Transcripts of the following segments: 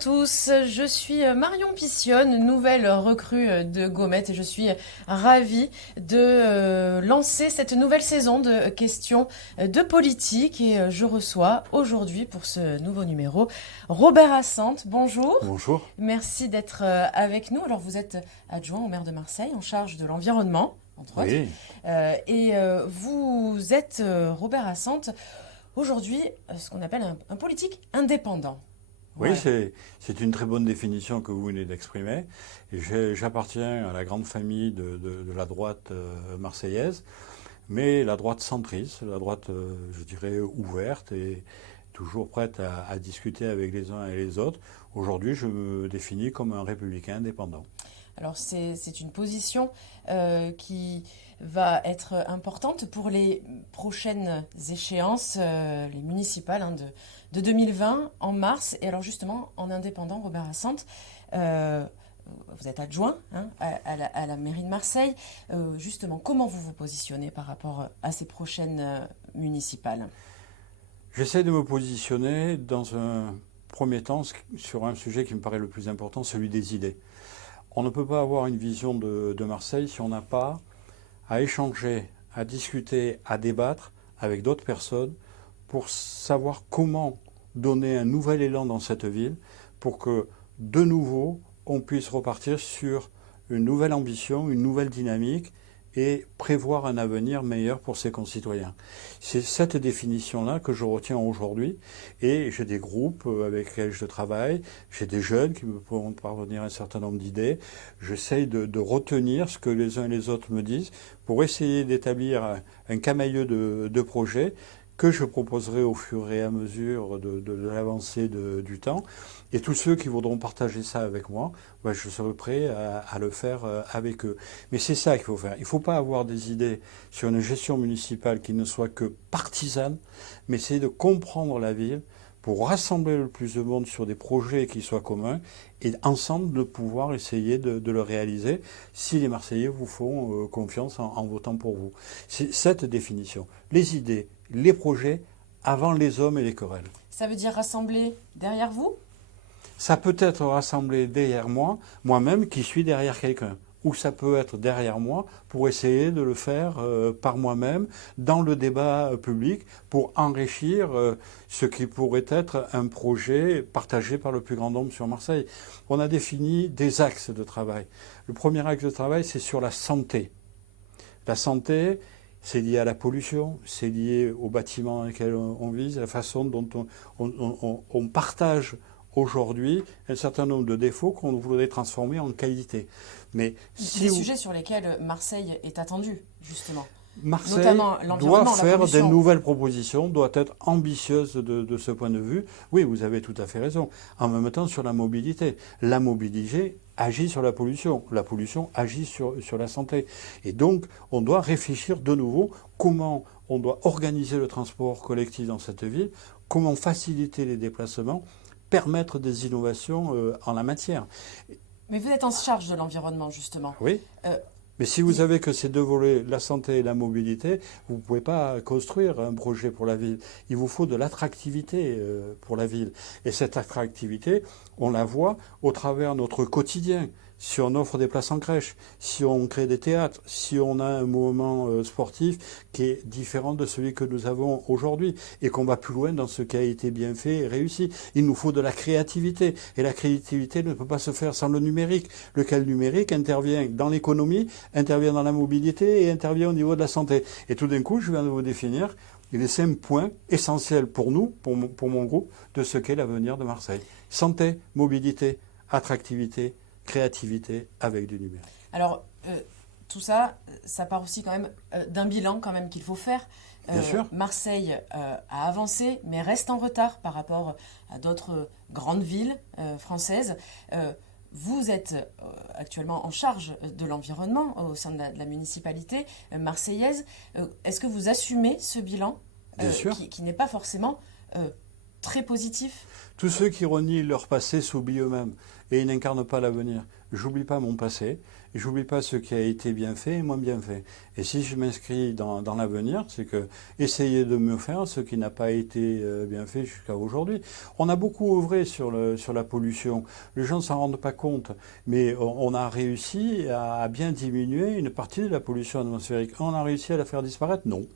tous, je suis Marion Pissionne, nouvelle recrue de Gomet et je suis ravie de lancer cette nouvelle saison de questions de politique et je reçois aujourd'hui pour ce nouveau numéro Robert Assante. Bonjour, Bonjour. merci d'être avec nous. Alors vous êtes adjoint au maire de Marseille en charge de l'environnement, entre autres, Oui, et vous êtes Robert Assante. Aujourd'hui, ce qu'on appelle un politique indépendant. oui, Voilà. c'est une très bonne définition que vous venez d'exprimer. Et j'appartiens à la grande famille de la droite marseillaise, mais la droite centriste, la droite, je dirais, ouverte et toujours prête à discuter avec les uns et les autres. Aujourd'hui, je me définis comme un républicain indépendant. Alors c'est une position qui va être importante pour les prochaines échéances, les municipales de 2020 en mars. Et alors justement, en indépendant, Robert Assante, euh, vous êtes adjoint à la mairie de Marseille. Justement, comment vous vous positionnez par rapport à ces prochaines municipales? J'essaie de me positionner dans un premier temps sur un sujet qui me paraît le plus important, celui des idées. On ne peut pas avoir une vision de Marseille si on n'a pas à échanger, à discuter, à débattre avec d'autres personnes pour savoir comment donner un nouvel élan dans cette ville pour que de nouveau on puisse repartir sur une nouvelle ambition, une nouvelle dynamique et prévoir un avenir meilleur pour ses concitoyens. C'est cette définition-là que je retiens aujourd'hui et j'ai des groupes avec lesquels je travaille, j'ai des jeunes qui me font parvenir un certain nombre d'idées. J'essaye de retenir ce que les uns et les autres me disent pour essayer d'établir un camailleux de projets que je proposerai au fur et à mesure de l'avancée du temps. Et tous ceux qui voudront partager ça avec moi, ben, je serai prêt à le faire avec eux. Mais c'est ça qu'il faut faire. Il ne faut pas avoir des idées sur une gestion municipale qui ne soit que partisane, mais essayer de comprendre la ville pour rassembler le plus de monde sur des projets qui soient communs et ensemble de pouvoir essayer de le réaliser si les Marseillais vous font confiance en votant pour vous. C'est cette définition. Les idées, les projets, avant les hommes et les querelles. Ça veut dire rassembler derrière vous? Ça peut être rassemblé derrière moi, moi-même qui suis derrière quelqu'un. Ou ça peut être derrière moi pour essayer de le faire par moi-même dans le débat public pour enrichir ce qui pourrait être un projet partagé par le plus grand nombre sur Marseille. On a défini des axes de travail. Le premier axe de travail, c'est sur la santé. La santé, c'est lié à la pollution, c'est lié aux bâtiments dans lesquels on vise, à la façon dont on partage aujourd'hui un certain nombre de défauts qu'on voudrait transformer en qualité. Mais C'est des sujets sur lesquels Marseille est attendue, justement. Marseille Notamment doit l'environnement, la faire des pollution. nouvelles propositions, doit être ambitieuse de ce point de vue. Oui, vous avez tout à fait raison. En même temps, sur la mobilité. La mobilité agit sur la pollution agit sur la santé. Et donc, on doit réfléchir de nouveau comment on doit organiser le transport collectif dans cette ville, comment faciliter les déplacements, permettre des innovations en la matière. Mais vous êtes en charge de l'environnement, justement. Oui. Euh, Mais si vous avez que ces deux volets, la santé et la mobilité, vous ne pouvez pas construire un projet pour la ville. Il vous faut de l'attractivité pour la ville. Et cette attractivité, on la voit au travers de notre quotidien. Si on offre des places en crèche, si on crée des théâtres, si on a un mouvement sportif qui est différent de celui que nous avons aujourd'hui et qu'on va plus loin dans ce qui a été bien fait et réussi. Il nous faut de la créativité. Et la créativité ne peut pas se faire sans le numérique. Lequel numérique intervient dans l'économie, intervient dans la mobilité et intervient au niveau de la santé. Et tout d'un coup, je viens de vous définir les 5 points essentiels pour nous, pour mon groupe, de ce qu'est l'avenir de Marseille. Santé, mobilité, attractivité, créativité avec du numérique. alors, tout ça, ça part aussi quand même d'un bilan quand même qu'il faut faire. Bien sûr. Marseille a avancé, mais reste en retard par rapport à d'autres grandes villes françaises. Vous êtes actuellement en charge de l'environnement au sein de la municipalité marseillaise. Est-ce que vous assumez ce bilan Bien sûr. qui n'est pas forcément très positif. Tous ceux qui renient leur passé s'oublient eux-mêmes et ils n'incarnent pas l'avenir. J'oublie pas mon passé, j'oublie pas ce qui a été bien fait et moins bien fait. Et si je m'inscris dans l'avenir, c'est que essayer de mieux faire ce qui n'a pas été bien fait jusqu'à aujourd'hui. On a beaucoup œuvré sur la pollution. Les gens ne s'en rendent pas compte, mais on a réussi à bien diminuer une partie de la pollution atmosphérique. On a réussi à la faire disparaître? Non.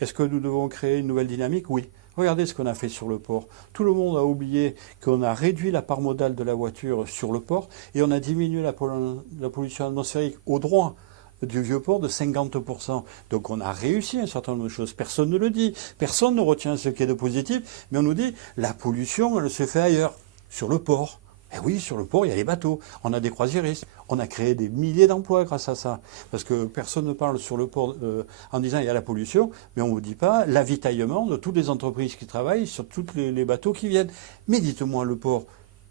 Est-ce que nous devons créer une nouvelle dynamique? Oui. Regardez ce qu'on a fait sur le port. Tout le monde a oublié qu'on a réduit la part modale de la voiture sur le port et on a diminué la pollution atmosphérique au droit du vieux port de 50%. Donc on a réussi un certain nombre de choses. Personne ne le dit. Personne ne retient ce qui est de positif. Mais on nous dit la pollution, elle se fait ailleurs, sur le port. Eh oui, sur le port, il y a les bateaux. On a des croisiéristes. On a créé des milliers d'emplois grâce à ça. Parce que personne ne parle sur le port en disant il y a la pollution, mais on ne vous dit pas l'avitaillement de toutes les entreprises qui travaillent sur tous les bateaux qui viennent. Mais dites-moi, le port,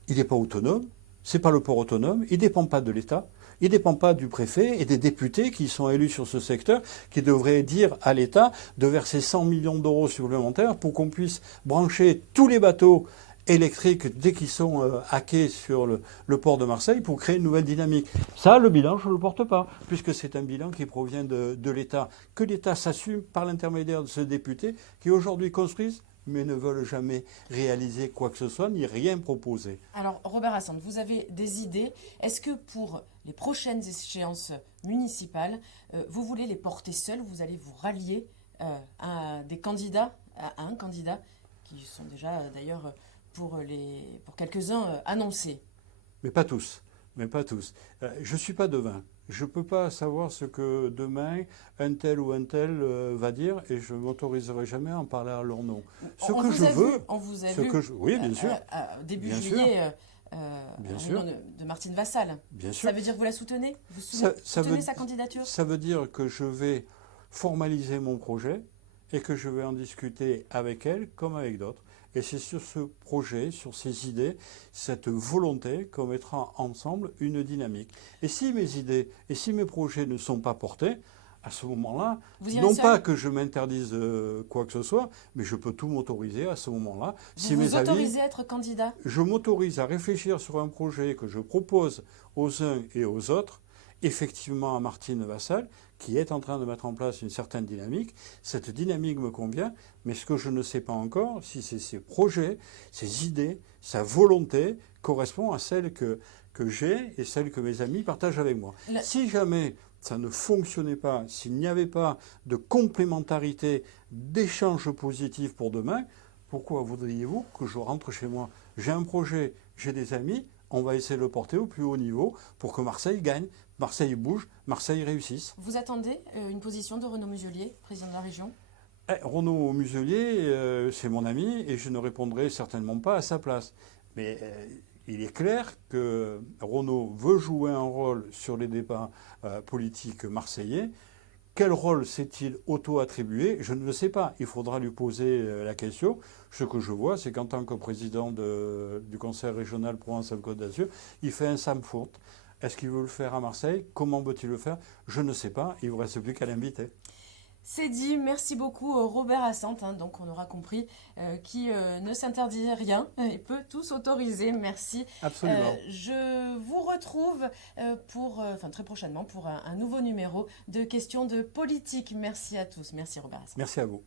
il n'est pas autonome. C'est pas le port autonome. Il ne dépend pas de l'État. Il ne dépend pas du préfet et des députés qui sont élus sur ce secteur, qui devraient dire à l'État de verser 100 millions d'euros supplémentaires pour qu'on puisse brancher tous les bateaux électriques dès qu'ils sont hackés sur le port de Marseille pour créer une nouvelle dynamique. Ça, le bilan, je ne le porte pas, puisque c'est un bilan qui provient de l'État. Que l'État s'assume par l'intermédiaire de ce député qui aujourd'hui construisent mais ne veulent jamais réaliser quoi que ce soit, ni rien proposer. Alors, Robert Assante, vous avez des idées. Est-ce que pour les prochaines échéances municipales, vous voulez les porter seuls? Vous allez vous rallier à des candidats, à un candidat, qui sont déjà d'ailleurs pour quelques-uns annoncés? Mais pas tous. Mais pas tous. Je ne suis pas devin. Je ne peux pas savoir ce que demain un tel ou un tel va dire et je ne m'autoriserai jamais à en parler à leur nom. Ce que je veux. On vous a vu. Oui, bien sûr. Début bien juillet, bien sûr. de Martine Vassal. Bien sûr. Ça veut dire que vous la soutenez? Vous soutenez sa candidature? Ça veut dire que je vais formaliser mon projet et que je vais en discuter avec elle comme avec d'autres. Et c'est sur ce projet, sur ces idées, cette volonté qu'on mettra ensemble une dynamique. Et si mes idées et si mes projets ne sont pas portés, à ce moment-là, non pas que je m'interdise quoi que ce soit, mais je peux tout m'autoriser à ce moment-là. Vous vous autorisez à être candidat? Je m'autorise à réfléchir sur un projet que je propose aux uns et aux autres, effectivement à Martine Vassal, qui est en train de mettre en place une certaine dynamique. Cette dynamique me convient, mais ce que je ne sais pas encore, si ces projets, ces idées, sa volonté correspond à celle que j'ai et celle que mes amis partagent avec moi. Si jamais ça ne fonctionnait pas, s'il n'y avait pas de complémentarité, d'échange positif pour demain, pourquoi voudriez-vous que je rentre chez moi? J'ai un projet, j'ai des amis, on va essayer de le porter au plus haut niveau pour que Marseille gagne, Marseille bouge, Marseille réussisse. Vous attendez une position de Renaud Muselier, président de la région? Renaud Muselier, c'est mon ami et je ne répondrai certainement pas à sa place. Mais il est clair que Renaud veut jouer un rôle sur les débats politiques marseillais. Quel rôle s'est-il auto-attribué? Je ne le sais pas. Il faudra lui poser la question. Ce que je vois, c'est qu'en tant que président du Conseil régional Provence-Alpes-Côte d'Azur, il fait un Samfourt. Est-ce qu'il veut le faire à Marseille? Comment veut-il le faire? Je ne sais pas. Il ne vous reste plus qu'à l'inviter. C'est dit, merci beaucoup Robert Assante, donc on aura compris qui ne s'interdit rien et peut tout s'autoriser, merci. Absolument. Je vous retrouve très prochainement pour un nouveau numéro de questions de politique. Merci à tous, merci Robert Assante. Merci à vous.